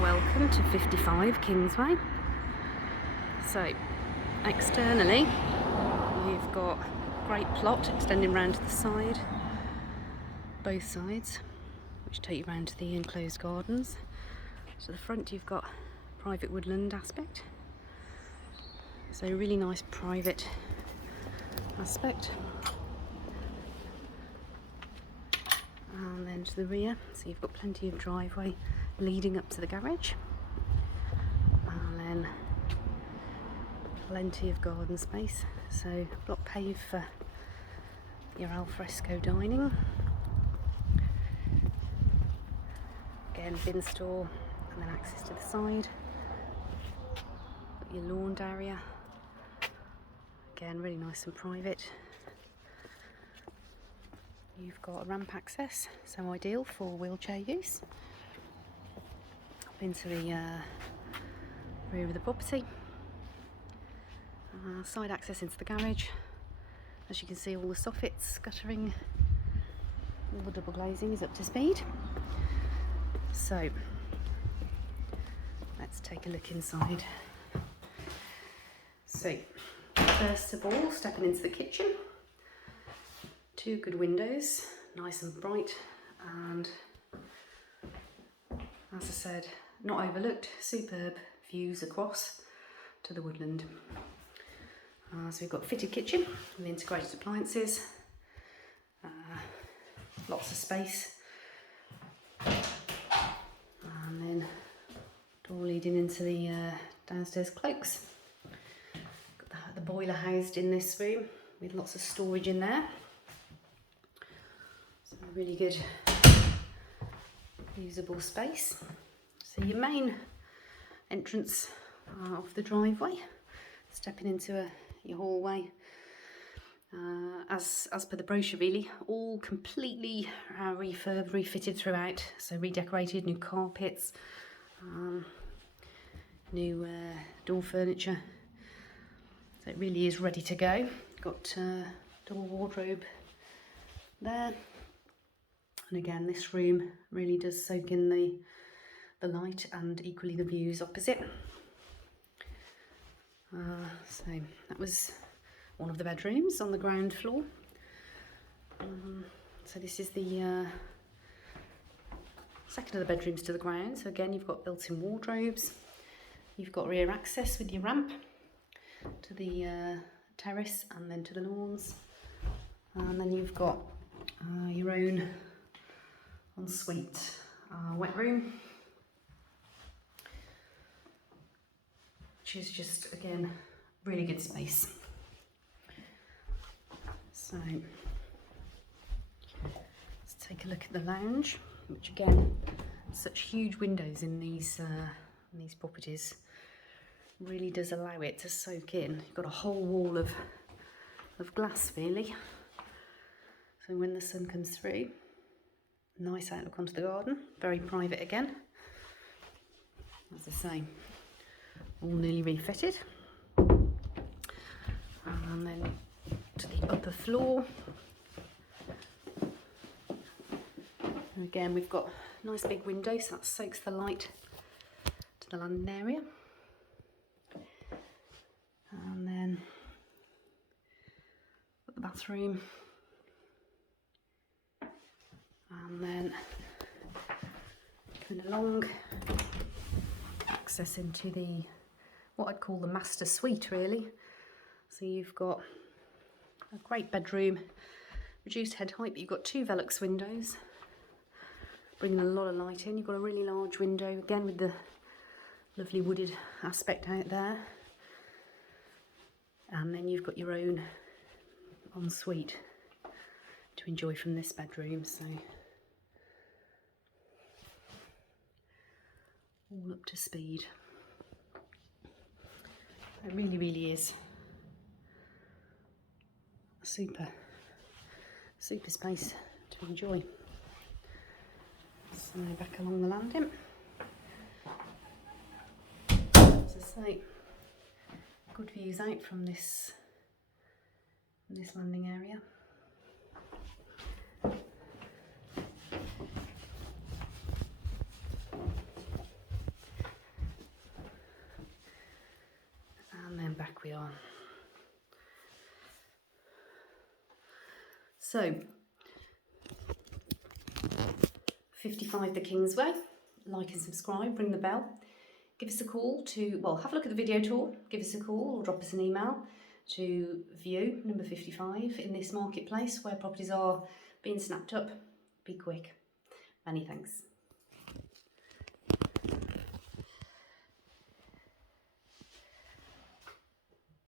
Welcome to 55 Kindsway. So, externally, you've got a great plot extending round to the side, both sides, which take you round to the enclosed gardens. So the front you've got private woodland aspect. So a really nice private aspect. And then to the rear, so you've got plenty of driveway leading up to the garage. And then plenty of garden space. So block paved for your alfresco dining. Again, bin store, and then access to the side. Got your lawned area. Again, really nice and private. You've got a ramp access, so ideal for wheelchair use. Up into the rear of the property. Side access into the garage. As you can see, all the soffits, guttering, all the double glazing is up to speed. So, let's take a look inside. So, first of all, stepping into the kitchen. Two good windows, nice and bright, and as I said, not overlooked, superb views across to the woodland. So we've got a fitted kitchen with integrated appliances, lots of space, and then door leading into the downstairs cloaks. Got the boiler housed in this room with lots of storage in there. So a really good usable space. So your main entrance off the driveway, stepping into your hallway. As per the brochure, really, all completely refurbed, refitted throughout. So redecorated, new carpets, new door furniture. So it really is ready to go. Got double wardrobe there. And again, this room really does soak in the light and equally the views opposite. So that was one of the bedrooms on the ground floor. So this is the second of the bedrooms to the ground. So again, you've got built-in wardrobes. You've got rear access with your ramp to the terrace and then to the lawns. And then you've got your own ensuite wet room, which is just, again, really good space. So let's take a look at the lounge, which again, such huge windows in these properties really does allow it to soak in. You've got a whole wall of glass, really. So when the sun comes through, nice outlook onto the garden, very private again. As I say, all nearly refitted. And then to the upper floor. And again, we've got a nice big window, so that soaks the light to the landing area. And then the bathroom. And then coming along, access into what I'd call the master suite, really. So you've got a great bedroom, reduced head height, but you've got two Velux windows, bringing a lot of light in. You've got a really large window, again with the lovely wooded aspect out there. And then you've got your own ensuite to enjoy from this bedroom. So all up to speed. It really, really is a super space to enjoy. So back along the landing. As I say, good views out from this landing area. back we are. So 55 the Kindsway. Like and subscribe, ring the bell. Give us a call to, well, have a look at the video tour, give us a call or drop us an email to view number 55 in this marketplace where properties are being snapped up. Be quick. Many thanks.